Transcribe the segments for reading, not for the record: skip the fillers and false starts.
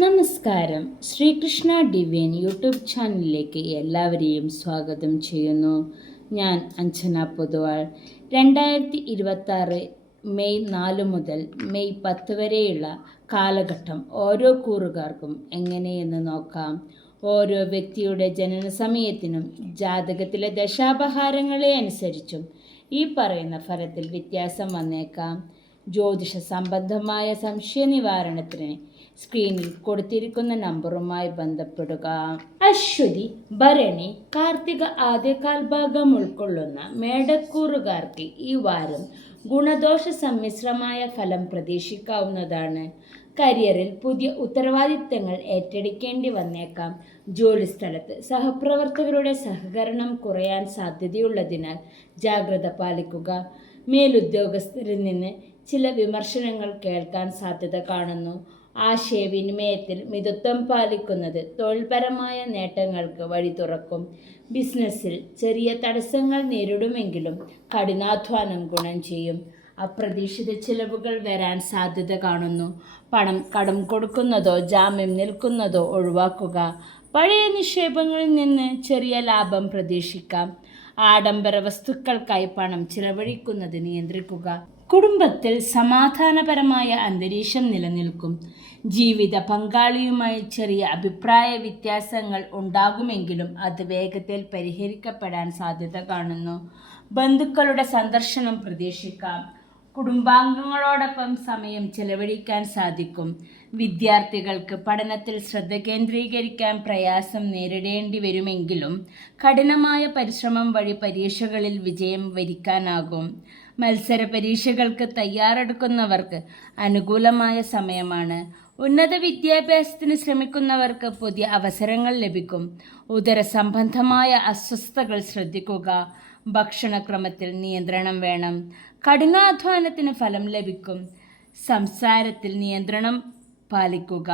നമസ്കാരം. Sreekrishna divine YouTube ചാനലിലേക്ക് എല്ലാവരെയും സ്വാഗതം ചെയ്യുന്നു. ഞാൻ അഞ്ജന പൊതുവാൾ. 2026 മെയ് 4 മുതൽ മെയ് 10 വരെയുള്ള കാലഘട്ടം ഓരോ കൂറുകാർക്കും എങ്ങനെയെന്ന് നോക്കാം. ഓരോ വ്യക്തിയുടെ ജനന സമയത്തിനും ജാതകത്തിലെ ദശാപഹാരങ്ങളെ അനുസരിച്ചും ഈ പറയുന്ന ഫലത്തിൽ വ്യത്യാസം വന്നേക്കാം. ജ്യോതിഷ സംബന്ധമായ സംശയ നിവാരണത്തിന് സ്ക്രീനിൽ കൊടുത്തിരിക്കുന്ന നമ്പറുമായി ബന്ധപ്പെടുക. അശ്വതി, ഭരണി, കാർത്തിക ആദ്യകാൽ ഭാഗം ഉൾക്കൊള്ളുന്ന മേടക്കൂറുകാർക്ക് ഈ വാരം ഗുണദോഷ സമ്മിശ്രമായ ഫലം പ്രതീക്ഷിക്കാവുന്നതാണ്. കരിയറിൽ പുതിയ ഉത്തരവാദിത്തങ്ങൾ ഏറ്റെടുക്കേണ്ടി വന്നേക്കാം. ജോലിസ്ഥലത്ത് സഹപ്രവർത്തകരുടെ സഹകരണം കുറയാൻ സാധ്യതയുള്ളതിനാൽ ജാഗ്രത പാലിക്കുക. മേലുദ്യോഗസ്ഥരിൽ നിന്ന് ചില വിമർശനങ്ങൾ കേൾക്കാൻ സാധ്യത കാണുന്നു. ആശയവിനിമയത്തിൽ മിതത്വം പാലിക്കുന്നത് തൊഴിൽപരമായ നേട്ടങ്ങൾക്ക് വഴി തുറക്കും. ബിസിനസ്സിൽ ചെറിയ തടസ്സങ്ങൾ നേരിടുമെങ്കിലും കഠിനാധ്വാനം ഗുണം ചെയ്യും. അപ്രതീക്ഷിത ചിലവുകൾ വരാൻ സാധ്യത കാണുന്നു. പണം കടം കൊടുക്കുന്നതോ ജാമ്യം നിൽക്കുന്നതോ ഒഴിവാക്കുക. പഴയ നിക്ഷേപങ്ങളിൽ നിന്ന് ചെറിയ ലാഭം പ്രതീക്ഷിക്കാം. ആഡംബര വസ്തുക്കൾക്കായി പണം ചിലവഴിക്കുന്നത് നിയന്ത്രിക്കുക. കുടുംബത്തിൽ സമാധാനപരമായ അന്തരീക്ഷം നിലനിൽക്കും. ജീവിത പങ്കാളിയുമായി ചെറിയ അഭിപ്രായ വ്യത്യാസങ്ങൾ ഉണ്ടാകുമെങ്കിലും അത് വേഗത്തിൽ പരിഹരിക്കപ്പെടാൻ സാധ്യത കാണുന്നു. ബന്ധുക്കളുടെ സന്ദർശനം പ്രതീക്ഷിക്കാം. കുടുംബാംഗങ്ങളോടൊപ്പം സമയം ചെലവഴിക്കാൻ സാധിക്കും. വിദ്യാർത്ഥികൾക്ക് പഠനത്തിൽ ശ്രദ്ധ കേന്ദ്രീകരിക്കാൻ പ്രയാസം നേരിടേണ്ടി വരുമെങ്കിലും കഠിനമായ പരിശ്രമം വഴി പരീക്ഷകളിൽ വിജയം വരിക്കാനാകും. മത്സര പരീക്ഷകൾക്ക് തയ്യാറെടുക്കുന്നവർക്ക് അനുകൂലമായ സമയമാണ്. ഉന്നത വിദ്യാഭ്യാസത്തിന് ശ്രമിക്കുന്നവർക്ക് പുതിയ അവസരങ്ങൾ ലഭിക്കും. ഉദരസംബന്ധമായ അസ്വസ്ഥതകൾ ശ്രദ്ധിക്കുക. ഭക്ഷണക്രമത്തിൽ നിയന്ത്രണം വേണം. കഠിനാധ്വാനത്തിന് ഫലം ലഭിക്കും. സംസാരത്തിൽ നിയന്ത്രണം പാലിക്കുക.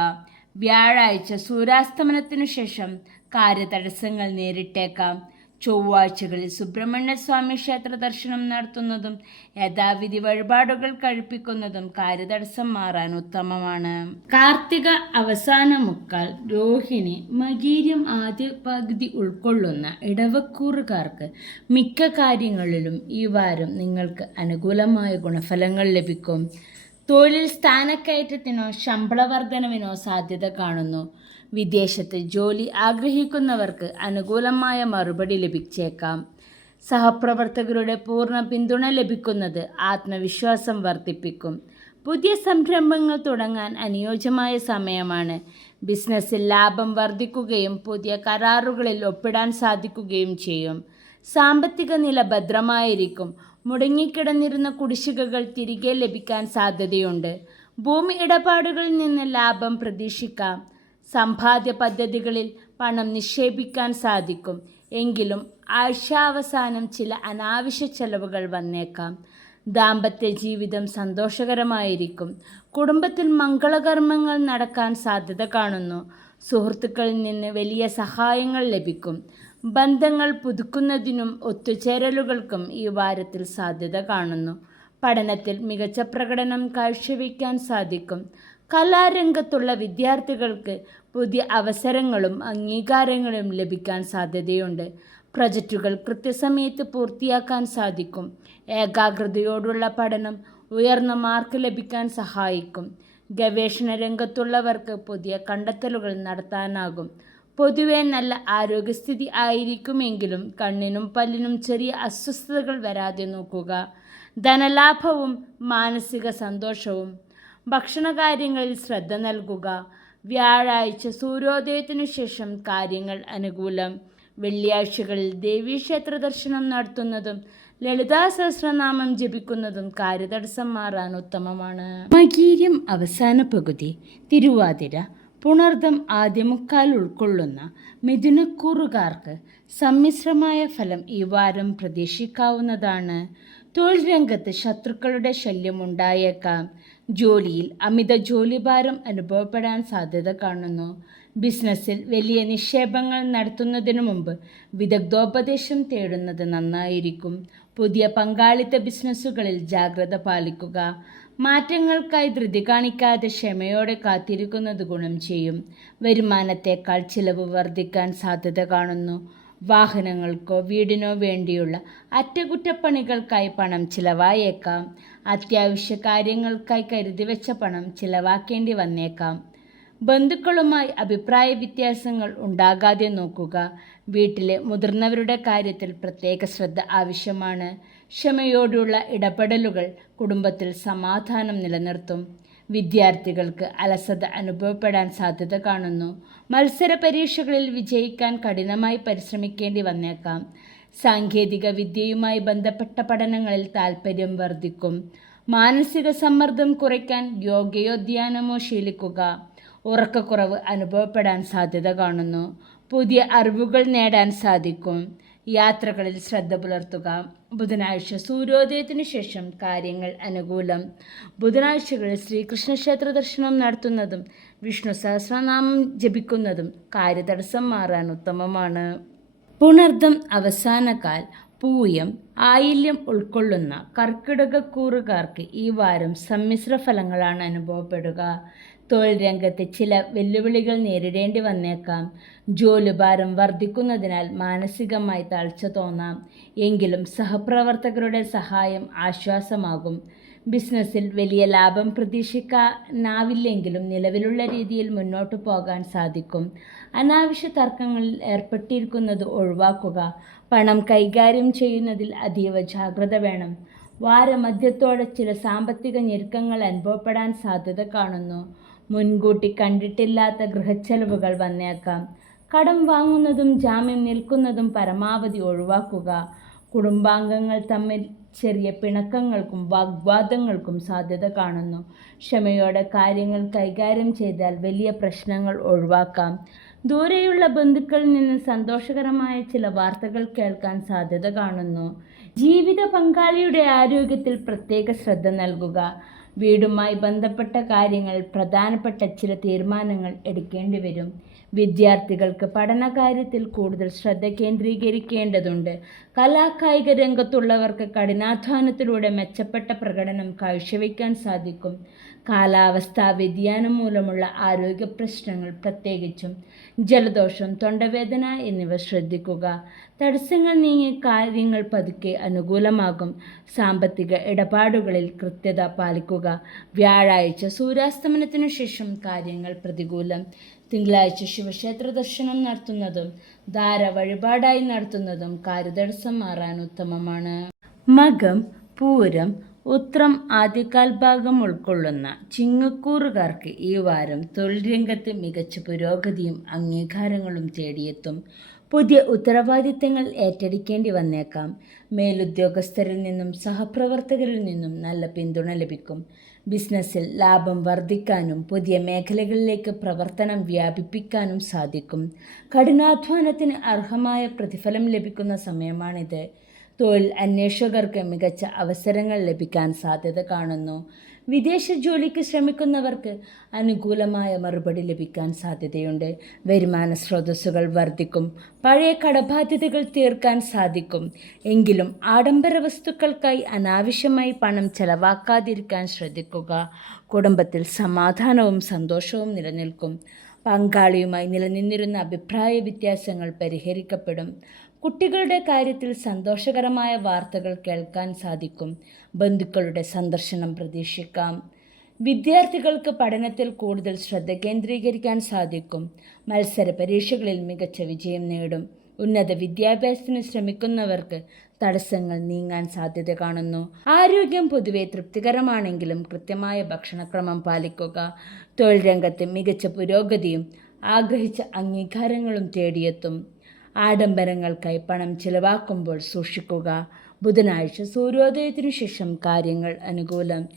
വ്യാഴാഴ്ച സൂര്യാസ്തമനത്തിനു ശേഷം കാര്യതടസ്സങ്ങൾ നേരിട്ടേക്കാം. ചൊവ്വാഴ്ചകളിൽ സുബ്രഹ്മണ്യ സ്വാമി ക്ഷേത്ര ദർശനം നടത്തുന്നതും യഥാവിധി വഴിപാടുകൾ കഴിപ്പിക്കുന്നതും കാര്യതടസ്സം മാറാൻ ഉത്തമമാണ്. കാർത്തിക അവസാന മുക്കാൽ, രോഹിണി, മകീരം ആദ്യ പകുതി ഉൾക്കൊള്ളുന്ന ഇടവക്കൂറുകാർക്ക് മിക്ക കാര്യങ്ങളിലും ഈ വാരം നിങ്ങൾക്ക് അനുകൂലമായ ഗുണഫലങ്ങൾ ലഭിക്കും. തൊഴിൽ സ്ഥാനക്കയറ്റത്തിനോ ശമ്പള വർധനവിനോ സാധ്യത കാണുന്നു. വിദേശത്ത് ജോലി ആഗ്രഹിക്കുന്നവർക്ക് അനുകൂലമായ മറുപടി ലഭിച്ചേക്കാം. സഹപ്രവർത്തകരുടെ പൂർണ്ണ പിന്തുണ ലഭിക്കുന്നത് ആത്മവിശ്വാസം വർദ്ധിപ്പിക്കും. പുതിയ സംരംഭങ്ങൾ തുടങ്ങാൻ അനുയോജ്യമായ സമയമാണ്. ബിസിനസ്സിൽ ലാഭം വർദ്ധിക്കുകയും പുതിയ കരാറുകളിൽ ഒപ്പിടാൻ സാധിക്കുകയും ചെയ്യും. സാമ്പത്തിക നില ഭദ്രമായിരിക്കും. മുടങ്ങിക്കിടന്നിരുന്ന കുടിശ്ശികകൾ തിരികെ ലഭിക്കാൻ സാധ്യതയുണ്ട്. ഭൂമി ഇടപാടുകളിൽ നിന്ന് ലാഭം പ്രതീക്ഷിക്കാം. സമ്പാദ്യ പദ്ധതികളിൽ പണം നിക്ഷേപിക്കാൻ സാധിക്കും. എങ്കിലും ആഴ്ചാവസാനം ചില അനാവശ്യ ചെലവുകൾ വന്നേക്കാം. ദാമ്പത്യ ജീവിതം സന്തോഷകരമായിരിക്കും. കുടുംബത്തിൽ മംഗളകർമ്മങ്ങൾ നടക്കാൻ സാധ്യത കാണുന്നു. സുഹൃത്തുക്കളിൽ നിന്ന് വലിയ സഹായങ്ങൾ ലഭിക്കും. ബന്ധങ്ങൾ പുതുക്കുന്നതിനും ഒത്തുചേരലുകൾക്കും ഈ വാരത്തിൽ സാധ്യത കാണുന്നു. പഠനത്തിൽ മികച്ച പ്രകടനം കാഴ്ചവെക്കാൻ സാധിക്കും. കലാരംഗത്തുള്ള വിദ്യാർത്ഥികൾക്ക് പുതിയ അവസരങ്ങളും അംഗീകാരങ്ങളും ലഭിക്കാൻ സാധ്യതയുണ്ട്. പ്രൊജക്റ്റുകൾ കൃത്യസമയത്ത് പൂർത്തിയാക്കാൻ സാധിക്കും. ഏകാഗ്രതയോടുള്ള പഠനം ഉയർന്ന മാർക്ക് ലഭിക്കാൻ സഹായിക്കും. ഗവേഷണ രംഗത്തുള്ളവർക്ക് പുതിയ കണ്ടെത്തലുകൾ നടത്താനാകും. പൊതുവെ നല്ല ആരോഗ്യസ്ഥിതി ആയിരിക്കുമെങ്കിലും കണ്ണിനും പല്ലിനും ചെറിയ അസ്വസ്ഥതകൾ വരാതെ നോക്കുക. ധനലാഭവും മാനസിക സന്തോഷവും. ഭക്ഷണകാര്യങ്ങളിൽ ശ്രദ്ധ നൽകുക. വ്യാഴാഴ്ച സൂര്യോദയത്തിനു ശേഷം കാര്യങ്ങൾ അനുകൂലം. വെള്ളിയാഴ്ചകളിൽ ദേവീക്ഷേത്ര ദർശനം നടത്തുന്നതും ലളിതാ സഹസ്രനാമം ജപിക്കുന്നതും കാര്യതടസ്സം മാറാൻ ഉത്തമമാണ്. മകീരം അവസാന പകുതി, തിരുവാതിര, പുണർദം ആദ്യമുക്കാൽ ഉൾക്കൊള്ളുന്ന മിഥുനക്കൂറുകാർക്ക് സമ്മിശ്രമായ ഫലം ഈ വാരം പ്രതീക്ഷിക്കാവുന്നതാണ്. തൊഴിൽ രംഗത്ത് ശത്രുക്കളുടെ ശല്യം ഉണ്ടായേക്കാം. ജോലിയിൽ അമിത ജോലിഭാരം അനുഭവപ്പെടാൻ സാധ്യത കാണുന്നു. ബിസിനസ്സിൽ വലിയ നിക്ഷേപങ്ങൾ നടത്തുന്നതിനു മുമ്പ് വിദഗ്ധോപദേശം തേടുന്നത് നന്നായിരിക്കും. പുതിയ പങ്കാളിത്ത ബിസിനസ്സുകളിൽ ജാഗ്രത പാലിക്കുക. മാറ്റങ്ങൾക്കായി ധൃതി കാണിക്കാതെ ക്ഷമയോടെ കാത്തിരിക്കുന്നത് ഗുണം ചെയ്യും. വരുമാനത്തേക്കാൾ ചിലവ് വർദ്ധിക്കാൻ സാധ്യത കാണുന്നു. വാഹനങ്ങൾക്കോ വീടിനോ വേണ്ടിയുള്ള അറ്റകുറ്റപ്പണികൾക്കായി പണം ചിലവായേക്കാം. അത്യാവശ്യ കാര്യങ്ങൾക്കായി കരുതി വെച്ച പണം ചിലവാക്കേണ്ടി വന്നേക്കാം. ബന്ധുക്കളുമായി അഭിപ്രായ വ്യത്യാസങ്ങൾ ഉണ്ടാകാതെ നോക്കുക. വീട്ടിലെ മുതിർന്നവരുടെ കാര്യത്തിൽ പ്രത്യേക ശ്രദ്ധ ആവശ്യമാണ്. ക്ഷമയോടുള്ള ഇടപെടലുകൾ കുടുംബത്തിൽ സമാധാനം നിലനിർത്തും. വിദ്യാർത്ഥികൾക്ക് അലസത അനുഭവപ്പെടാൻ സാധ്യത കാണുന്നു. മത്സര പരീക്ഷകളിൽ വിജയിക്കാൻ കഠിനമായി പരിശ്രമിക്കേണ്ടി വന്നേക്കാം. സാങ്കേതിക വിദ്യയുമായി ബന്ധപ്പെട്ട പഠനങ്ങളിൽ താൽപ്പര്യം വർദ്ധിക്കും. മാനസിക സമ്മർദ്ദം കുറയ്ക്കാൻ യോഗയോ ധ്യാനമോ ശീലിക്കുക. ഉറക്കക്കുറവ് അനുഭവപ്പെടാൻ സാധ്യത കാണുന്നു. പുതിയ അറിവുകൾ നേടാൻ സാധിക്കും. യാത്രകളിൽ ശ്രദ്ധ പുലർത്തുക. ബുധനാഴ്ച സൂര്യോദയത്തിനു ശേഷം കാര്യങ്ങൾ അനുകൂലം. ബുധനാഴ്ചകളിൽ ശ്രീകൃഷ്ണ ക്ഷേത്ര ദർശനം നടത്തുന്നതും വിഷ്ണു സഹസ്രനാമം ജപിക്കുന്നതും കാര്യതടസ്സം മാറാൻ ഉത്തമമാണ്. പുണർദം അവസാനകാൽ, പൂയം, ആയില്യം ഉൾക്കൊള്ളുന്ന കർക്കിടകക്കൂറുകാർക്ക് ഈ വാരം സമ്മിശ്ര ഫലങ്ങളാണ് അനുഭവപ്പെടുക. തൊഴിൽ രംഗത്ത് ചില വെല്ലുവിളികൾ നേരിടേണ്ടി വന്നേക്കാം. ജോലിഭാരം വർദ്ധിക്കുന്നതിനാൽ മാനസികമായി തളർച്ച തോന്നാം. എങ്കിലും സഹപ്രവർത്തകരുടെ സഹായം ആശ്വാസമാകും. ബിസിനസ്സിൽ വലിയ ലാഭം പ്രതീക്ഷിക്കാനാവില്ലെങ്കിലും നിലവിലുള്ള രീതിയിൽ മുന്നോട്ടു പോകാൻ സാധിക്കും. അനാവശ്യ തർക്കങ്ങളിൽ ഏർപ്പെട്ടിരിക്കുന്നത് ഒഴിവാക്കുക. പണം കൈകാര്യം ചെയ്യുന്നതിൽ അതീവ ജാഗ്രത വേണം. വാരമധ്യത്തോടെ ചില സാമ്പത്തിക ഞെരുക്കങ്ങൾ അനുഭവപ്പെടാൻ സാധ്യത കാണുന്നു. മുൻകൂട്ടി കണ്ടിട്ടില്ലാത്ത ഗൃഹച്ചെലവുകൾ വന്നേക്കാം. കടം വാങ്ങുന്നതും ജാമ്യം നിൽക്കുന്നതും പരമാവധി ഒഴിവാക്കുക. കുടുംബാംഗങ്ങൾ തമ്മിൽ ചെറിയ പിണക്കങ്ങൾക്കും വാഗ്വാദങ്ങൾക്കും സാധ്യത കാണുന്നു. ക്ഷമയോടെ കാര്യങ്ങൾ കൈകാര്യം ചെയ്താൽ വലിയ പ്രശ്നങ്ങൾ ഒഴിവാക്കാം. ദൂരെയുള്ള ബന്ധുക്കളിൽ നിന്ന് സന്തോഷകരമായ ചില വാർത്തകൾ കേൾക്കാൻ സാധ്യത കാണുന്നു. ജീവിത പങ്കാളിയുടെ ആരോഗ്യത്തിൽ പ്രത്യേക ശ്രദ്ധ നൽകുക. വീടുമായി ബന്ധപ്പെട്ട കാര്യങ്ങളിൽ പ്രധാനപ്പെട്ട ചില തീരുമാനങ്ങൾ എടുക്കേണ്ടി വരും. വിദ്യാർത്ഥികൾക്ക് പഠനകാര്യത്തിൽ കൂടുതൽ ശ്രദ്ധ കേന്ദ്രീകരിക്കേണ്ടതുണ്ട്. കലാകായിക രംഗത്തുള്ളവർക്ക് കഠിനാധ്വാനത്തിലൂടെ മെച്ചപ്പെട്ട പ്രകടനം കാഴ്ചവെക്കാൻ സാധിക്കും. കാലാവസ്ഥാ വ്യതിയാനം മൂലമുള്ള ആരോഗ്യ പ്രശ്നങ്ങൾ, പ്രത്യേകിച്ചും ജലദോഷം, തൊണ്ടവേദന എന്നിവ ശ്രദ്ധിക്കുക. തടസ്സങ്ങൾ നീങ്ങി കാര്യങ്ങൾ പതുക്കെ അനുകൂലമാകും. സാമ്പത്തിക ഇടപാടുകളിൽ കൃത്യത പാലിക്കുക. വ്യാഴാഴ്ച സൂര്യാസ്തമനത്തിനു ശേഷം കാര്യങ്ങൾ പ്രതികൂലം. തിങ്കളാഴ്ച ശിവക്ഷേത്ര ദർശനം നടത്തുന്നതും ധാര വഴിപാടായി നടത്തുന്നതും കാര്യതടസ്സം മാറാൻ ഉത്തമമാണ്. മകം, പൂരം, ഉത്രം ആദ്യകാൽ ഭാഗം ഉൾക്കൊള്ളുന്ന ചിങ്ങക്കൂറുകാർക്ക് ഈ വാരം തൊഴിൽ രംഗത്ത് മികച്ച പുരോഗതിയും അംഗീകാരങ്ങളും തേടിയെത്തും. പുതിയ ഉത്തരവാദിത്തങ്ങൾ ഏറ്റെടുക്കേണ്ടി വന്നേക്കാം. മേലുദ്യോഗസ്ഥരിൽ നിന്നും സഹപ്രവർത്തകരിൽ നിന്നും നല്ല പിന്തുണ ലഭിക്കും. ബിസിനസ്സിൽ ലാഭം വർദ്ധിക്കാനും പുതിയ മേഖലകളിലേക്ക് പ്രവർത്തനം വ്യാപിപ്പിക്കാനും സാധിക്കും. കഠിനാധ്വാനത്തിന് അർഹമായ പ്രതിഫലം ലഭിക്കുന്ന സമയമാണിത്. തൊഴിൽ അന്വേഷകർക്ക് മികച്ച അവസരങ്ങൾ ലഭിക്കാൻ സാധ്യത കാണുന്നു. വിദേശ ജോലിക്ക് ശ്രമിക്കുന്നവർക്ക് അനുകൂലമായ മറുപടി ലഭിക്കാൻ സാധ്യതയുണ്ട്. വരുമാന സ്രോതസ്സുകൾ വർദ്ധിക്കും. പഴയ കടബാധ്യതകൾ തീർക്കാൻ സാധിക്കും. എങ്കിലും ആഡംബര വസ്തുക്കൾക്കായി അനാവശ്യമായി പണം ചെലവാക്കാതിരിക്കാൻ ശ്രദ്ധിക്കുക. കുടുംബത്തിൽ സമാധാനവും സന്തോഷവും നിലനിൽക്കും. പങ്കാളിയുമായി നിലനിന്നിരുന്ന അഭിപ്രായ വ്യത്യാസങ്ങൾ പരിഹരിക്കപ്പെടും. കുട്ടികളുടെ കാര്യത്തിൽ സന്തോഷകരമായ വാർത്തകൾ കേൾക്കാൻ സാധിക്കും. ബന്ധുക്കളുടെ സന്ദർശനം പ്രതീക്ഷിക്കാം. വിദ്യാർത്ഥികൾക്ക് പഠനത്തിൽ കൂടുതൽ ശ്രദ്ധ കേന്ദ്രീകരിക്കാൻ സാധിക്കും. മത്സര പരീക്ഷകളിൽ മികച്ച വിജയം നേടും. ഉന്നത വിദ്യാഭ്യാസത്തിന് ശ്രമിക്കുന്നവർക്ക് തടസ്സങ്ങൾ നീങ്ങാൻ സാധ്യത കാണുന്നു. ആരോഗ്യം പൊതുവെ തൃപ്തികരമാണെങ്കിലും കൃത്യമായ ഭക്ഷണക്രമം പാലിക്കുക. തൊഴിൽ രംഗത്ത് മികച്ച പുരോഗതിയും ആഗ്രഹിച്ച അംഗീകാരങ്ങളും തേടിയെത്തും. ആഡംബരങ്ങൾക്കായി പണം ചിലവാക്കുമ്പോൾ സൂക്ഷിക്കുക. ബുധനാഴ്ച സൂര്യോദയത്തിനു ശേഷം കാര്യങ്ങൾ അനുകൂലം.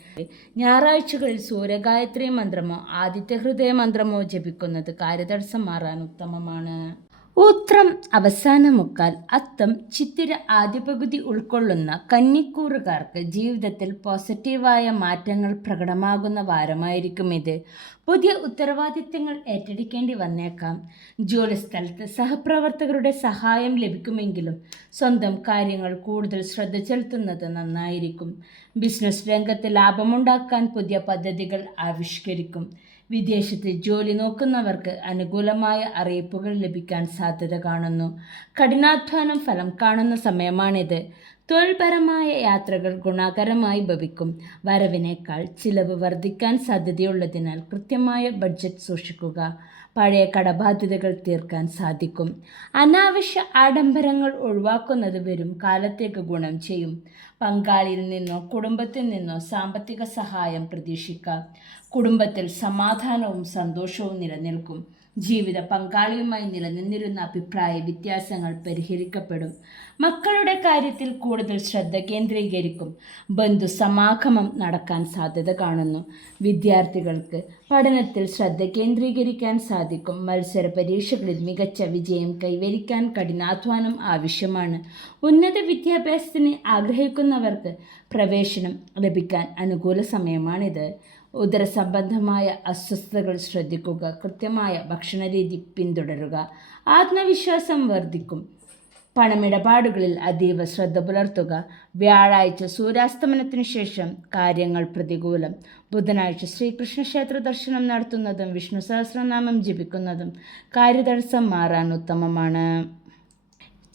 ഞായറാഴ്ചകളിൽ സൂര്യഗായത്രി മന്ത്രമോ ആദിത്യഹൃദയ മന്ത്രമോ ജപിക്കുന്നത് കാര്യതടസ്സം മാറാൻ ഉത്തമമാണ്. ഉത്രം അവസാന മുക്കാൽ, അത്തം ചിത്തിര ആദ്യ പകുതി ഉൾക്കൊള്ളുന്ന കന്നിക്കൂറുകാർക്ക് ജീവിതത്തിൽ പോസിറ്റീവായ മാറ്റങ്ങൾ പ്രകടമാകുന്ന വാരമായിരിക്കും ഇത്. പുതിയ ഉത്തരവാദിത്തങ്ങൾ ഏറ്റെടുക്കേണ്ടി വന്നേക്കാം. ജോലിസ്ഥലത്ത് സഹപ്രവർത്തകരുടെ സഹായം ലഭിക്കുമെങ്കിലും സ്വന്തം കാര്യങ്ങൾ കൂടുതൽ ശ്രദ്ധ ചെലുത്തുന്നത് നന്നായിരിക്കും. ബിസിനസ് രംഗത്ത് ലാഭമുണ്ടാക്കാൻ പുതിയ പദ്ധതികൾ ആവിഷ്കരിക്കും. വിദേശത്ത് ജോലി നോക്കുന്നവർക്ക് അനുകൂലമായ അറിയിപ്പുകൾ ലഭിക്കാൻ സാധ്യത കാണുന്നു. കഠിനാധ്വാനം ഫലം കാണുന്ന സമയമാണിത്. തൊഴിൽപരമായ യാത്രകൾ ഗുണകരമായി ഭവിക്കും. വരവിനേക്കാൾ ചിലവ് വർദ്ധിക്കാൻ സാധ്യതയുള്ളതിനാൽ കൃത്യമായ ബഡ്ജറ്റ് സൂക്ഷിക്കുക. പഴയ കടബാധ്യതകൾ തീർക്കാൻ സാധിക്കും. അനാവശ്യ ആഡംബരങ്ങൾ ഒഴിവാക്കുന്നത് വരും കാലത്തേക്ക് ഗുണം ചെയ്യും. പങ്കാളിയിൽ നിന്നോ കുടുംബത്തിൽ നിന്നോ സാമ്പത്തിക സഹായം പ്രതീക്ഷിക്കാം. കുടുംബത്തിൽ സമാധാനവും സന്തോഷവും നിലനിൽക്കും. ജീവിത പങ്കാളിയുമായി നിലനിന്നിരുന്ന അഭിപ്രായ വ്യത്യാസങ്ങൾ പരിഹരിക്കപ്പെടും. മക്കളുടെ കാര്യത്തിൽ കൂടുതൽ ശ്രദ്ധ കേന്ദ്രീകരിക്കും. ബന്ധുസമാഗമം നടക്കാൻ സാധ്യത കാണുന്നു. വിദ്യാർത്ഥികൾക്ക് പഠനത്തിൽ ശ്രദ്ധ കേന്ദ്രീകരിക്കാൻ സാധിക്കും. മത്സര പരീക്ഷകളിൽ മികച്ച വിജയം കൈവരിക്കാൻ കഠിനാധ്വാനം ആവശ്യമാണ്. ഉന്നത വിദ്യാഭ്യാസത്തിന് ആഗ്രഹിക്കുന്നവർക്ക് പ്രവേശനം ലഭിക്കാൻ അനുകൂല സമയമാണിത്. ഉദരസംബന്ധമായ അസ്വസ്ഥതകൾ ശ്രദ്ധിക്കുക. കൃത്യമായ ഭക്ഷണരീതി പിന്തുടരുക. ആത്മവിശ്വാസം വർദ്ധിക്കും. പണമിടപാടുകളിൽ അതീവ ശ്രദ്ധ പുലർത്തുക. വ്യാഴാഴ്ച സൂര്യാസ്തമനത്തിനു ശേഷം കാര്യങ്ങൾ പ്രതികൂലം. ബുധനാഴ്ച ശ്രീകൃഷ്ണ ക്ഷേത്ര ദർശനം നടത്തുന്നതും വിഷ്ണു സഹസ്രനാമം ജപിക്കുന്നതും കാര്യതടസ്സം മാറാൻ ഉത്തമമാണ്.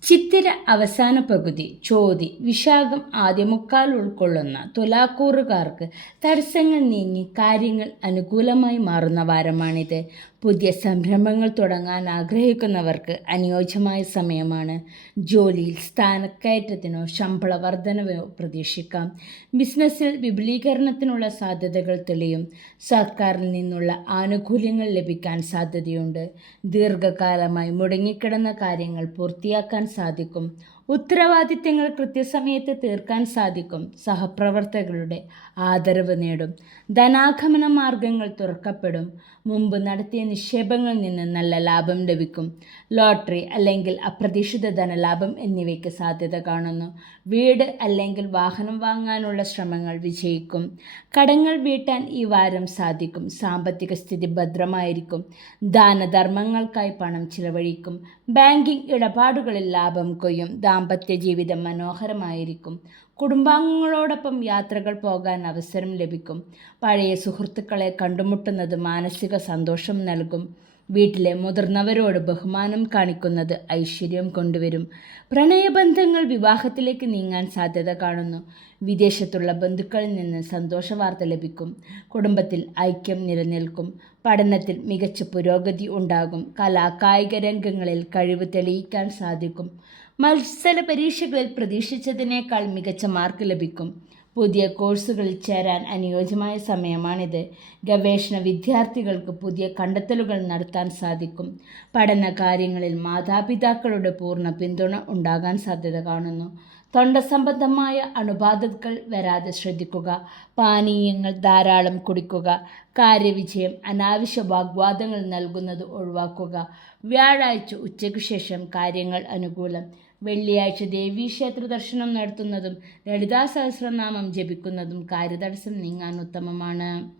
ചിത്തിര അവസാന പകുതി, ചോതി, വിശാഖം ആദ്യ മുക്കാൽ ഉൾക്കൊള്ളുന്ന തുലാക്കൂറുകാർക്ക് തടസ്സങ്ങൾ നീങ്ങി കാര്യങ്ങൾ അനുകൂലമായി മാറുന്ന വാരമാണിത്. പുതിയ സംരംഭങ്ങൾ തുടങ്ങാൻ ആഗ്രഹിക്കുന്നവർക്ക് അനുയോജ്യമായ സമയമാണ്. ജോലിയിൽ സ്ഥാനക്കയറ്റത്തിനോ ശമ്പള വർധനവോ പ്രതീക്ഷിക്കാം. ബിസിനസ്സിൽ വിപുലീകരണത്തിനുള്ള സാധ്യതകൾ തെളിയും. സർക്കാരിൽ നിന്നുള്ള ആനുകൂല്യങ്ങൾ ലഭിക്കാൻ സാധ്യതയുണ്ട്. ദീർഘകാലമായി മുടങ്ങിക്കിടന്ന കാര്യങ്ങൾ പൂർത്തിയാക്കാൻ സാധിക്കും. ഉത്തരവാദിത്തങ്ങൾ കൃത്യസമയത്ത് തീർക്കാൻ സാധിക്കും. സഹപ്രവർത്തകരുടെ ആദരവ് നേടും. ധനാഗമന മാർഗങ്ങൾ തുറക്കപ്പെടും. മുമ്പ് നടത്തിയ നിക്ഷേപങ്ങളിൽ നിന്ന് നല്ല ലാഭം ലഭിക്കും. ലോട്ടറി അല്ലെങ്കിൽ അപ്രതീക്ഷിത ധനലാഭം എന്നിവയ്ക്ക് സാധ്യത കാണുന്നു. വീട് അല്ലെങ്കിൽ വാഹനം വാങ്ങാനുള്ള ശ്രമങ്ങൾ വിജയിക്കും. കടങ്ങൾ വീട്ടാൻ ഈ വാരം സാധിക്കും. സാമ്പത്തിക സ്ഥിതി ഭദ്രമായിരിക്കും. ദാനധർമ്മങ്ങൾക്കായി പണം ചിലവഴിക്കും. ബാങ്കിംഗ് ഇടപാടുകളിൽ ലാഭം കൊയ്യും. ദാമ്പത്യ ജീവിതം മനോഹരമായിരിക്കും. കുടുംബാംഗങ്ങളോടൊപ്പം യാത്രകൾ പോകാൻ അവസരം ലഭിക്കും. പഴയ സുഹൃത്തുക്കളെ കണ്ടുമുട്ടുന്നത് മാനസിക സന്തോഷം നൽകും. വീട്ടിലെ മുതിർന്നവരോട് ബഹുമാനം കാണിക്കുന്നത് ഐശ്വര്യം കൊണ്ടുവരും. പ്രണയബന്ധങ്ങൾ വിവാഹത്തിലേക്ക് നീങ്ങാൻ സാധ്യത കാണുന്നു. വിദേശത്തുള്ള ബന്ധുക്കളിൽ നിന്ന് സന്തോഷവാർത്ത ലഭിക്കും. കുടുംബത്തിൽ ഐക്യം നിലനിൽക്കും. പഠനത്തിൽ മികച്ച പുരോഗതി ഉണ്ടാകും. കായിക രംഗങ്ങളിൽ കഴിവ് തെളിയിക്കാൻ സാധിക്കും. മത്സര പരീക്ഷകളിൽ പ്രതീക്ഷിച്ചതിനേക്കാൾ മികച്ച മാർക്ക് ലഭിക്കും. പുതിയ കോഴ്സുകളിൽ ചേരാൻ അനുയോജ്യമായ സമയമാണിത്. ഗവേഷണ വിദ്യാർത്ഥികൾക്ക് പുതിയ കണ്ടെത്തലുകൾ നടത്താൻ സാധിക്കും. പഠന കാര്യങ്ങളിൽ മാതാപിതാക്കളുടെ പൂർണ്ണ പിന്തുണ ഉണ്ടാകാൻ സാധ്യത കാണുന്നു. തൊണ്ട സംബന്ധമായ അണുബാധകൾ വരാതെ ശ്രദ്ധിക്കുക. പാനീയങ്ങൾ ധാരാളം കുടിക്കുക. കാര്യവിജയം അനാവശ്യ വാഗ്വാദങ്ങൾ നൽകുന്നത് ഒഴിവാക്കുക. വ്യാഴാഴ്ച ഉച്ചയ്ക്ക് ശേഷം കാര്യങ്ങൾ അനുകൂലം. വെള്ളിയാഴ്ച ദേവീക്ഷേത്ര ദർശനം നടത്തുന്നതും ലളിതാ സഹസ്രനാമം ജപിക്കുന്നതും കാര്യതടസ്സം നീങ്ങാൻ ഉത്തമമാണ്.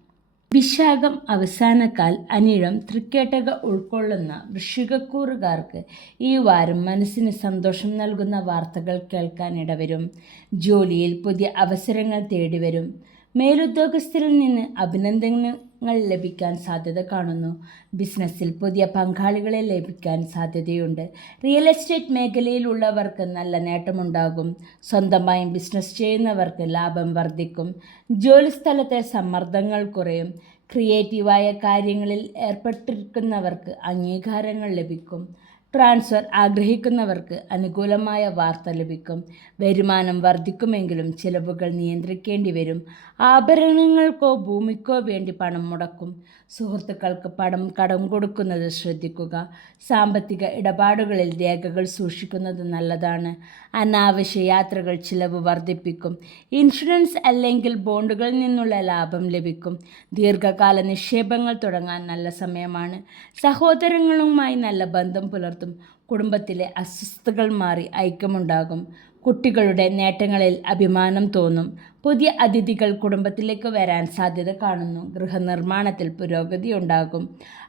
വിശാഖം അവസാനക്കാൽ, അനിഴം, തൃക്കേട്ടക ഉൾക്കൊള്ളുന്ന വൃശ്ചികക്കൂറുകാർക്ക് ഈ വാരം മനസ്സിന് സന്തോഷം നൽകുന്ന വാർത്തകൾ കേൾക്കാൻ ഇടവരും. ജോലിയിൽ പുതിയ അവസരങ്ങൾ തേടിവരും. മേലുദ്യോഗസ്ഥരിൽ നിന്ന് അഭിനന്ദനങ്ങൾ ലഭിക്കാൻ സാധ്യത കാണുന്നു. ബിസിനസ്സിൽ പുതിയ പങ്കാളികളെ ലഭിക്കാൻ സാധ്യതയുണ്ട്. റിയൽ എസ്റ്റേറ്റ് മേഖലയിലുള്ളവർക്ക് നല്ല നേട്ടമുണ്ടാകും. സ്വന്തമായും ബിസിനസ് ചെയ്യുന്നവർക്ക് ലാഭം വർദ്ധിക്കും. ജോലിസ്ഥലത്തെ സമ്മർദ്ദങ്ങൾ കുറയും. ക്രിയേറ്റീവായ കാര്യങ്ങളിൽ ഏർപ്പെട്ടിരിക്കുന്നവർക്ക് അംഗീകാരങ്ങൾ ലഭിക്കും. ട്രാൻസ്ഫർ ആഗ്രഹിക്കുന്നവർക്ക് അനുകൂലമായ വാർത്ത ലഭിക്കും. വരുമാനം വർദ്ധിക്കുമെങ്കിലും ചിലവുകൾ നിയന്ത്രിക്കേണ്ടി വരും. ആഭരണങ്ങൾക്കോ ഭൂമിക്കോ വേണ്ടി പണം മുടക്കും. സുഹൃത്തുക്കൾക്ക് കടം കൊടുക്കുന്നത് ശ്രദ്ധിക്കുക. സാമ്പത്തിക ഇടപാടുകളിൽ രേഖകൾ സൂക്ഷിക്കുന്നത് നല്ലതാണ്. അനാവശ്യ യാത്രകൾ ചിലവ് വർദ്ധിപ്പിക്കും. ഇൻഷുറൻസ് അല്ലെങ്കിൽ ബോണ്ടുകളിൽ നിന്നുള്ള ലാഭം ലഭിക്കും. ദീർഘകാല നിക്ഷേപങ്ങൾ തുടങ്ങാൻ നല്ല സമയമാണ്. സഹോദരങ്ങളുമായി നല്ല ബന്ധം പുലർത്തുക. കണ്ടെത്തും. കുടുംബത്തിലെ അസ്വസ്ഥതകൾ മാറി ഐക്യമുണ്ടാകും. കുട്ടികളുടെ നേട്ടങ്ങളിൽ അഭിമാനം തോന്നും. പുതിയ അതിഥികൾ കുടുംബത്തിലേക്ക് വരാൻ സാധ്യത കാണുന്നു. ഗൃഹനിർമ്മാണത്തിൽ പുരോഗതി ഉണ്ടാകും.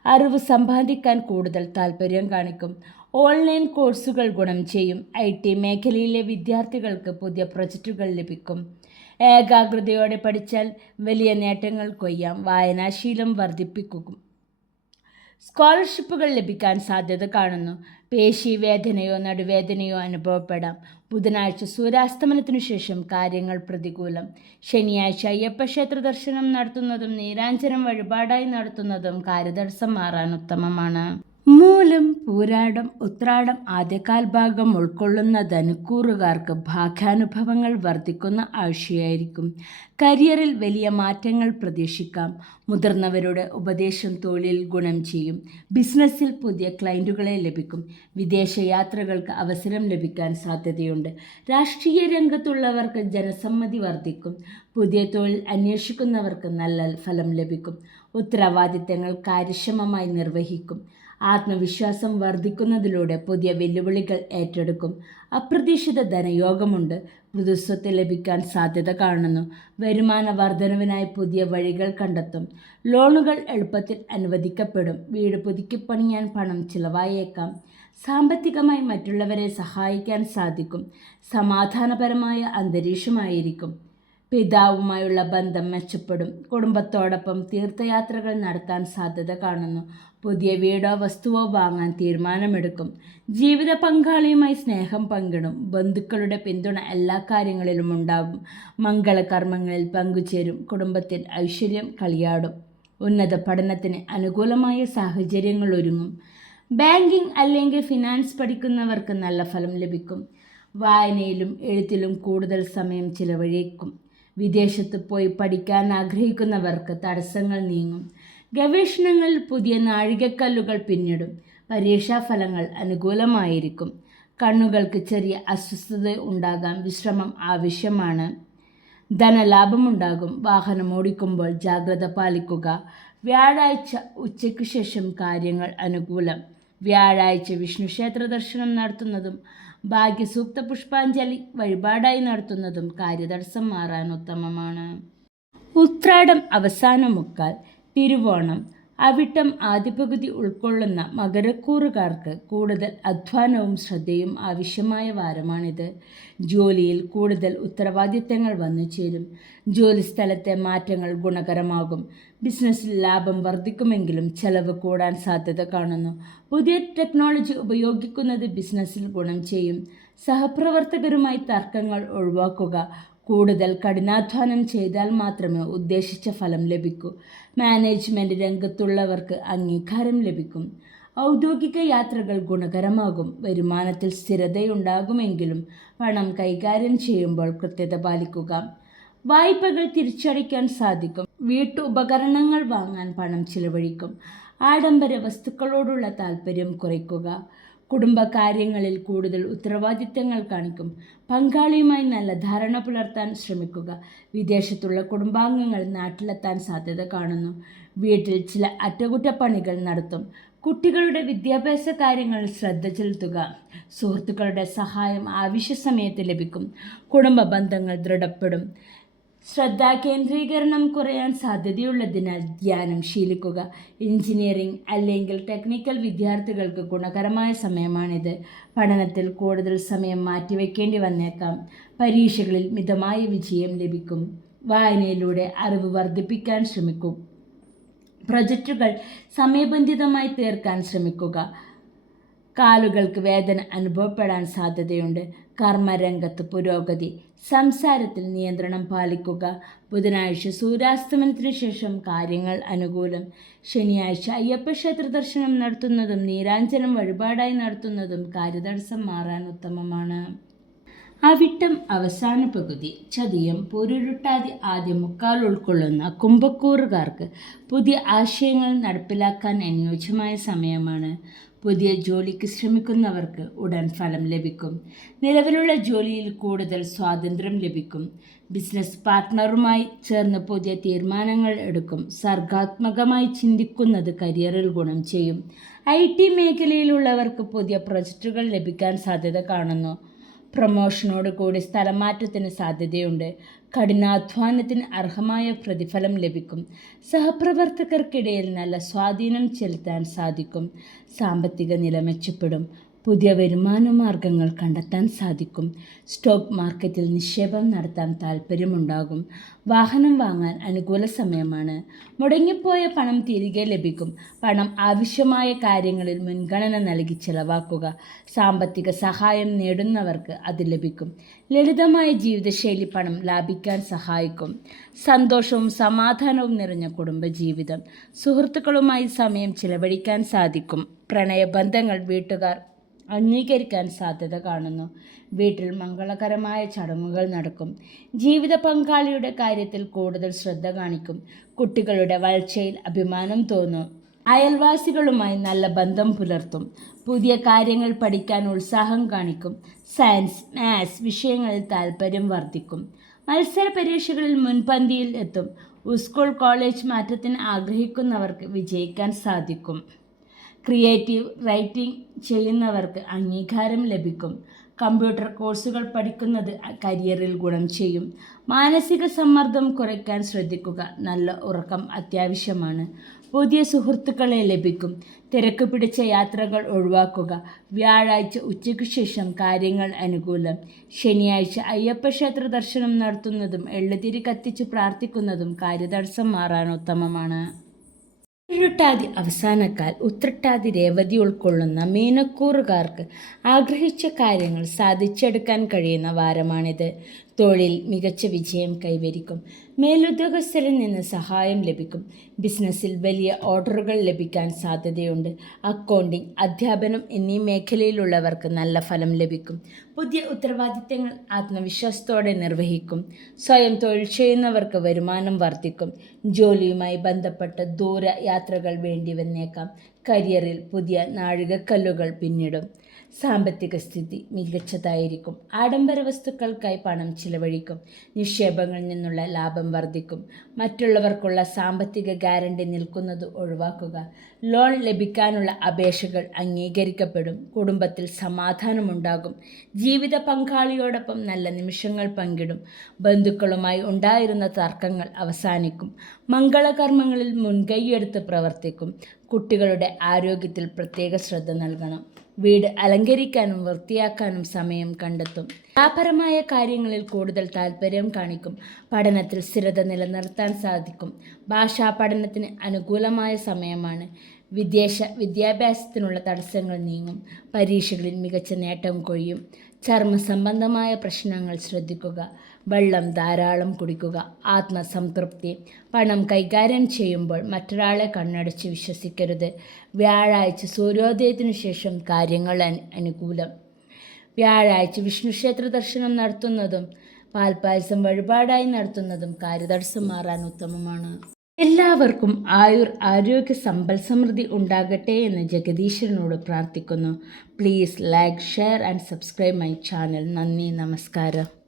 അറിവ് സമ്പാദിക്കാൻ കൂടുതൽ താൽപ്പര്യം കാണിക്കും. ഓൺലൈൻ കോഴ്സുകൾ ഗുണം ചെയ്യും. IT മേഖലയിലെ വിദ്യാർത്ഥികൾക്ക് പുതിയ പ്രൊജക്റ്റുകൾ ലഭിക്കും. ഏകാഗ്രതയോടെ പഠിച്ചാൽ വലിയ നേട്ടങ്ങൾ കൊയ്യാം. വായനാശീലം വർദ്ധിപ്പിക്കും. സ്കോളർഷിപ്പുകൾ ലഭിക്കാൻ സാധ്യത കാണുന്നു. പേശീവേദനയോ നടുവേദനയോ അനുഭവപ്പെടാം. ബുധനാഴ്ച സൂര്യാസ്തമനത്തിനു ശേഷം കാര്യങ്ങൾ പ്രതികൂലം. ശനിയാഴ്ച അയ്യപ്പക്ഷേത്ര ദർശനം നടത്തുന്നതും നീരാഞ്ജനം വഴിപാടായി നടത്തുന്നതും കാര്യതടസ്സം മാറാൻ ഉത്തമമാണ്. മൂലം, പൂരാടം, ഉത്രാടം ആദ്യകാൽ ഭാഗം ഉൾക്കൊള്ളുന്ന ധനുക്കൂറുകാർക്ക് ഭാഗ്യാനുഭവങ്ങൾ വർദ്ധിക്കുന്ന ആഴ്ചയായിരിക്കും. കരിയറിൽ വലിയ മാറ്റങ്ങൾ പ്രതീക്ഷിക്കാം. മുതിർന്നവരുടെ ഉപദേശം തൊഴിലിൽ ഗുണം ചെയ്യും. ബിസിനസ്സിൽ പുതിയ ക്ലയൻറ്റുകളെ ലഭിക്കും. വിദേശയാത്രകൾക്ക് അവസരം ലഭിക്കാൻ സാധ്യതയുണ്ട്. രാഷ്ട്രീയ രംഗത്തുള്ളവർക്ക് ജനസമ്മതി വർദ്ധിക്കും. പുതിയ തൊഴിൽ അന്വേഷിക്കുന്നവർക്ക് നല്ല ഫലം ലഭിക്കും. ഉത്തരവാദിത്തങ്ങൾ കാര്യക്ഷമമായി നിർവഹിക്കും. ആത്മവിശ്വാസം വർദ്ധിക്കുന്നതിലൂടെ പുതിയ വെല്ലുവിളികൾ ഏറ്റെടുക്കും. അപ്രതീക്ഷിത ധനയോഗമുണ്ട്. പുതുസ്വത്ത് ലഭിക്കാൻ സാധ്യത കാണുന്നു. വരുമാന വർധനവിനായി പുതിയ വഴികൾ കണ്ടെത്തും. ലോണുകൾ എളുപ്പത്തിൽ അനുവദിക്കപ്പെടും. വീട് പുതുക്കിപ്പണിയാൻ പണം ചിലവായേക്കാം. സാമ്പത്തികമായി മറ്റുള്ളവരെ സഹായിക്കാൻ സാധിക്കും. സമാധാനപരമായ അന്തരീക്ഷമായിരിക്കും. പിതാവുമായുള്ള ബന്ധം മെച്ചപ്പെടും. കുടുംബത്തോടൊപ്പം തീർത്ഥയാത്രകൾ നടത്താൻ സാധ്യത കാണുന്നു. പുതിയ വീടോ വസ്തുവോ വാങ്ങാൻ തീരുമാനമെടുക്കും. ജീവിത പങ്കാളിയുമായി സ്നേഹം പങ്കിടും. ബന്ധുക്കളുടെ പിന്തുണ എല്ലാ കാര്യങ്ങളിലും ഉണ്ടാകും. മംഗളകർമ്മങ്ങളിൽ പങ്കുചേരും. കുടുംബത്തിൽ ഐശ്വര്യം കളിയാടും. ഉന്നത പഠനത്തിന് അനുകൂലമായ സാഹചര്യങ്ങൾ ഒരുങ്ങും. ബാങ്കിംഗ് അല്ലെങ്കിൽ ഫിനാൻസ് പഠിക്കുന്നവർക്ക് നല്ല ഫലം ലഭിക്കും. വായനയിലും എഴുത്തിലും കൂടുതൽ സമയം ചിലവഴിക്കും. വിദേശത്ത് പോയി പഠിക്കാൻ ആഗ്രഹിക്കുന്നവർക്ക് തടസ്സങ്ങൾ നീങ്ങും. ഗവേഷണങ്ങളിൽ പുതിയ നാഴികക്കല്ലുകൾ പിന്നിടും. പരീക്ഷാഫലങ്ങൾ അനുകൂലമായിരിക്കും. കണ്ണുകൾക്ക് ചെറിയ അസ്വസ്ഥത ഉണ്ടാകാം. വിശ്രമം ആവശ്യമാണ്. ധനലാഭമുണ്ടാകും. വാഹനം ഓടിക്കുമ്പോൾ ജാഗ്രത പാലിക്കുക. വ്യാഴാഴ്ച ഉച്ചയ്ക്ക് ശേഷം കാര്യങ്ങൾ അനുകൂലം. വ്യാഴാഴ്ച വിഷ്ണു ക്ഷേത്ര ദർശനം നടത്തുന്നതും ഭാഗ്യസൂക്ത പുഷ്പാഞ്ജലി വഴിപാടായി നടത്തുന്നതും കാര്യതടസ്സം മാറാൻ ഉത്തമമാണ്. ഉത്രാടം അവസാന മുക്കാൽ, തിരുവോണം, അവിട്ടം ആദ്യ പകുതി ഉൾക്കൊള്ളുന്ന മകരക്കൂറുകാർക്ക് കൂടുതൽ അധ്വാനവും ശ്രദ്ധയും ആവശ്യമായ വാരമാണിത്. ജോലിയിൽ കൂടുതൽ ഉത്തരവാദിത്തങ്ങൾ വന്നു ചേരും. ജോലിസ്ഥലത്തെ മാറ്റങ്ങൾ ഗുണകരമാകും. ബിസിനസ്സിൽ ലാഭം വർദ്ധിക്കുമെങ്കിലും ചെലവ് കൂടാൻ സാധ്യത കാണുന്നു. പുതിയ ടെക്നോളജി ഉപയോഗിക്കുന്നത് ബിസിനസ്സിൽ ഗുണം ചെയ്യും. സഹപ്രവർത്തകരുമായി തർക്കങ്ങൾ ഒഴിവാക്കുക. കൂടുതൽ കഠിനാധ്വാനം ചെയ്താൽ മാത്രമേ ഉദ്ദേശിച്ച ഫലം ലഭിക്കൂ. മാനേജ്മെൻറ്റ് രംഗത്തുള്ളവർക്ക് അംഗീകാരം ലഭിക്കും. ഔദ്യോഗിക യാത്രകൾ ഗുണകരമാകും. വരുമാനത്തിൽ സ്ഥിരതയുണ്ടാകുമെങ്കിലും പണം കൈകാര്യം ചെയ്യുമ്പോൾ കൃത്യത പാലിക്കുക. വായ്പകൾ തിരിച്ചടയ്ക്കാൻ സാധിക്കും. വീട്ടുപകരണങ്ങൾ വാങ്ങാൻ പണം ചിലവഴിക്കും. ആഡംബര വസ്തുക്കളോടുള്ള താൽപ്പര്യം കുറയ്ക്കുക. കുടുംബകാര്യങ്ങളിൽ കൂടുതൽ ഉത്തരവാദിത്തങ്ങൾ കാണിക്കും. പങ്കാളിയുമായി നല്ല ധാരണ പുലർത്താൻ ശ്രമിക്കുക. വിദേശത്തുള്ള കുടുംബാംഗങ്ങൾ നാട്ടിലെത്താൻ സാധ്യത കാണുന്നു. വീട്ടിൽ ചില അറ്റകുറ്റപ്പണികൾ നടത്തും. കുട്ടികളുടെ വിദ്യാഭ്യാസ കാര്യങ്ങളിൽ ശ്രദ്ധ ചെലുത്തുക. സുഹൃത്തുക്കളുടെ സഹായം ആവശ്യ സമയത്ത് ലഭിക്കും. കുടുംബ ബന്ധങ്ങൾ ദൃഢപ്പെടും. ശ്രദ്ധാകേന്ദ്രീകരണം കുറയാൻ സാധ്യതയുള്ളതിനാൽ ധ്യാനം ശീലിക്കുക. എഞ്ചിനീയറിംഗ് അല്ലെങ്കിൽ ടെക്നിക്കൽ വിദ്യാർത്ഥികൾക്ക് ഗുണകരമായ സമയമാണിത്. പഠനത്തിൽ കൂടുതൽ സമയം മാറ്റിവെക്കേണ്ടി വന്നേക്കാം. പരീക്ഷകളിൽ മിതമായ വിജയം ലഭിക്കും. വായനയിലൂടെ അറിവ് വർദ്ധിപ്പിക്കാൻ ശ്രമിക്കും. പ്രൊജക്റ്റുകൾ സമയബന്ധിതമായി തീർക്കാൻ ശ്രമിക്കുക. കാലുകൾക്ക് വേദന അനുഭവപ്പെടാൻ സാധ്യതയുണ്ട്. കർമ്മരംഗത്ത് പുരോഗതി. സംസാരത്തിൽ നിയന്ത്രണം പാലിക്കുക. ബുധനാഴ്ച സൂര്യാസ്തമനത്തിന് ശേഷം കാര്യങ്ങൾ അനുകൂലം. ശനിയാഴ്ച അയ്യപ്പക്ഷേത്ര ദർശനം നടത്തുന്നതും നീരാഞ്ജനം വഴിപാടായി നടത്തുന്നതും കാര്യതടസ്സം മാറാൻ ഉത്തമമാണ്. അവിട്ടം അവസാന പകുതി, ചതയം പൊരുരുട്ടാതി ആദ്യ മുക്കാൽ ഉൾക്കൊള്ളുന്ന കുംഭക്കൂറുകാർക്ക് പുതിയ ആശയങ്ങൾ നടപ്പിലാക്കാൻ അനുയോജ്യമായ സമയമാണ്. പുതിയ ജോലിക്ക് ശ്രമിക്കുന്നവർക്ക് ഉടൻ ഫലം ലഭിക്കും. നിലവിലുള്ള ജോലിയിൽ കൂടുതൽ സ്വാതന്ത്ര്യം ലഭിക്കും. ബിസിനസ് പാർട്ട്ണറുമായി ചേർന്ന് പുതിയ തീരുമാനങ്ങൾ എടുക്കും. സർഗാത്മകമായി ചിന്തിക്കുന്നത് കരിയറിൽ ഗുണം ചെയ്യും. IT മേഖലയിലുള്ളവർക്ക് പുതിയ പ്രൊജക്റ്റുകൾ ലഭിക്കാൻ സാധ്യത കാണുന്നു. പ്രൊമോഷനോട് കൂടി സ്ഥലമാറ്റത്തിന് സാധ്യതയുണ്ട്. കഠിനാധ്വാനത്തിന് അർഹമായ പ്രതിഫലം ലഭിക്കും. സഹപ്രവർത്തകർക്കിടയിൽ നല്ല സ്വാധീനം ചെലുത്താൻ സാധിക്കും. സാമ്പത്തിക നില മെച്ചപ്പെടും. പുതിയ വരുമാന മാർഗങ്ങൾ കണ്ടെത്താൻ സാധിക്കും. സ്റ്റോക്ക് മാർക്കറ്റിൽ നിക്ഷേപം നടത്താൻ താൽപ്പര്യമുണ്ടാകും. വാഹനം വാങ്ങാൻ അനുകൂല സമയമാണ്. മുടങ്ങിപ്പോയ പണം തിരികെ ലഭിക്കും. പണം ആവശ്യമായ കാര്യങ്ങളിൽ മുൻഗണന നൽകി ചെലവാക്കുക. സാമ്പത്തിക സഹായം നേടുന്നവർക്ക് അത് ലഭിക്കും. ലളിതമായ ജീവിതശൈലി പണം ലാഭിക്കാൻ സഹായിക്കും. സന്തോഷവും സമാധാനവും നിറഞ്ഞ കുടുംബജീവിതം. സുഹൃത്തുക്കളുമായി സമയം ചിലവഴിക്കാൻ സാധിക്കും. പ്രണയബന്ധങ്ങൾ വീട്ടുകാർ അംഗീകരിക്കാൻ സാധ്യത കാണുന്നു. വീട്ടിൽ മംഗളകരമായ ചടങ്ങുകൾ നടക്കും. ജീവിത പങ്കാളിയുടെ കാര്യത്തിൽ കൂടുതൽ ശ്രദ്ധ കാണിക്കും. കുട്ടികളുടെ വളർച്ചയിൽ അഭിമാനം തോന്നും. അയൽവാസികളുമായി നല്ല ബന്ധം പുലർത്തും. പുതിയ കാര്യങ്ങൾ പഠിക്കാൻ ഉത്സാഹം കാണിക്കും. സയൻസ്, മാത്സ് വിഷയങ്ങളിൽ താൽപ്പര്യം വർദ്ധിക്കും. മത്സര പരീക്ഷകളിൽ മുൻപന്തിയിൽ എത്തും. സ്കൂൾ കോളേജ് മാറ്റത്തിന് ആഗ്രഹിക്കുന്നവർക്ക് വിജയിക്കാൻ സാധിക്കും. ക്രിയേറ്റീവ് റൈറ്റിംഗ് ചെയ്യുന്നവർക്ക് അംഗീകാരം ലഭിക്കും. കമ്പ്യൂട്ടർ കോഴ്സുകൾ പഠിക്കുന്നത് കരിയറിൽ ഗുണം ചെയ്യും. മാനസിക സമ്മർദ്ദം കുറയ്ക്കാൻ ശ്രദ്ധിക്കുക. നല്ല ഉറക്കം അത്യാവശ്യമാണ്. പുതിയ സുഹൃത്തുക്കളെ ലഭിക്കും. തിരക്ക് പിടിച്ച യാത്രകൾ ഒഴിവാക്കുക. വ്യാഴാഴ്ച ഉച്ചയ്ക്ക് ശേഷം കാര്യങ്ങൾ അനുകൂലം. ശനിയാഴ്ച അയ്യപ്പക്ഷേത്ര ദർശനം നടത്തുന്നതും എള്ളുതിരി കത്തിച്ച് പ്രാർത്ഥിക്കുന്നതും കാര്യതടസ്സം മാറാൻ ഉത്തമമാണ്. ഇരുട്ടാതി അവസാനക്കാൽ, ഉത്രട്ടാതി രേവതി ഉൾക്കൊള്ളുന്ന മീനക്കൂറുകാർക്ക് ആഗ്രഹിച്ച കാര്യങ്ങൾ സാധിച്ചെടുക്കാൻ കഴിയുന്ന വാരമാണിത്. തൊഴിൽ മികച്ച വിജയം കൈവരിക്കും. മേലുദ്യോഗസ്ഥരിൽ നിന്ന് സഹായം ലഭിക്കും. ബിസിനസ്സിൽ വലിയ ഓർഡറുകൾ ലഭിക്കാൻ സാധ്യതയുണ്ട്. അക്കൗണ്ടിംഗ്, അധ്യാപനം എന്നീ മേഖലയിലുള്ളവർക്ക് നല്ല ഫലം ലഭിക്കും. പുതിയ ഉത്തരവാദിത്തങ്ങൾ ആത്മവിശ്വാസത്തോടെ നിർവഹിക്കും. സ്വയം തൊഴിൽ ചെയ്യുന്നവർക്ക് വരുമാനം വർദ്ധിക്കും. ജോലിയുമായി ബന്ധപ്പെട്ട ദൂര യാത്രകൾ വേണ്ടി വന്നേക്കാം. കരിയറിൽ പുതിയ നാഴികക്കല്ലുകൾ പിന്നിടും. സാമ്പത്തിക സ്ഥിതി മികച്ചതായിരിക്കും. ആഡംബര വസ്തുക്കൾക്കായി പണം ചിലവഴിക്കും. നിക്ഷേപങ്ങളിൽ നിന്നുള്ള ലാഭം വർദ്ധിക്കും. മറ്റുള്ളവർക്കുള്ള സാമ്പത്തിക ഗ്യാരണ്ടി നിൽക്കുന്നത് ഒഴിവാക്കുക. ലോൺ ലഭിക്കാനുള്ള അപേക്ഷകൾ അംഗീകരിക്കപ്പെടും. കുടുംബത്തിൽ സമാധാനമുണ്ടാകും. ജീവിത പങ്കാളിയോടൊപ്പം നല്ല നിമിഷങ്ങൾ പങ്കിടും. ബന്ധുക്കളുമായി ഉണ്ടായിരുന്ന തർക്കങ്ങൾ അവസാനിക്കും. മംഗളകർമ്മങ്ങളിൽ മുൻകൈയെടുത്ത് പ്രവർത്തിക്കും. കുട്ടികളുടെ ആരോഗ്യത്തിൽ പ്രത്യേക ശ്രദ്ധ നൽകണം. വീട് അലങ്കരിക്കാനും വൃത്തിയാക്കാനും സമയം കണ്ടെത്തും. കലാപരമായ കാര്യങ്ങളിൽ കൂടുതൽ താൽപ്പര്യം കാണിക്കും. പഠനത്തിൽ സ്ഥിരത നിലനിർത്താൻ സാധിക്കും. ഭാഷാ പഠനത്തിന് അനുകൂലമായ സമയമാണ്. വിദ്യാഭ്യാസത്തിനുള്ള തടസ്സങ്ങൾ നീങ്ങും. പരീക്ഷകളിൽ മികച്ച നേട്ടം കൊയ്യും. ചർമ്മ സംബന്ധമായ പ്രശ്നങ്ങൾ ശ്രദ്ധിക്കുക. വെള്ളം ധാരാളം കുടിക്കുക. ആത്മസംതൃപ്തി. പണം കൈകാര്യം ചെയ്യുമ്പോൾ മറ്റൊരാളെ കണ്ണടച്ച് വിശ്വസിക്കരുത്. വ്യാഴാഴ്ച സൂര്യോദയത്തിനു ശേഷം കാര്യങ്ങൾ അനുകൂലം. വ്യാഴാഴ്ച വിഷ്ണുക്ഷേത്ര ദർശനം നടത്തുന്നതും പാൽപ്പായസം വഴിപാടായി നടത്തുന്നതും കാര്യതടസ്സം മാറാൻ ഉത്തമമാണ്. എല്ലാവർക്കും ആരോഗ്യ സമ്പൽ സമൃദ്ധി ഉണ്ടാകട്ടെ എന്ന് ജഗദീശ്വരനോട് പ്രാർത്ഥിക്കുന്നു. Please like, share and subscribe my channel. നന്ദി, നമസ്കാരം.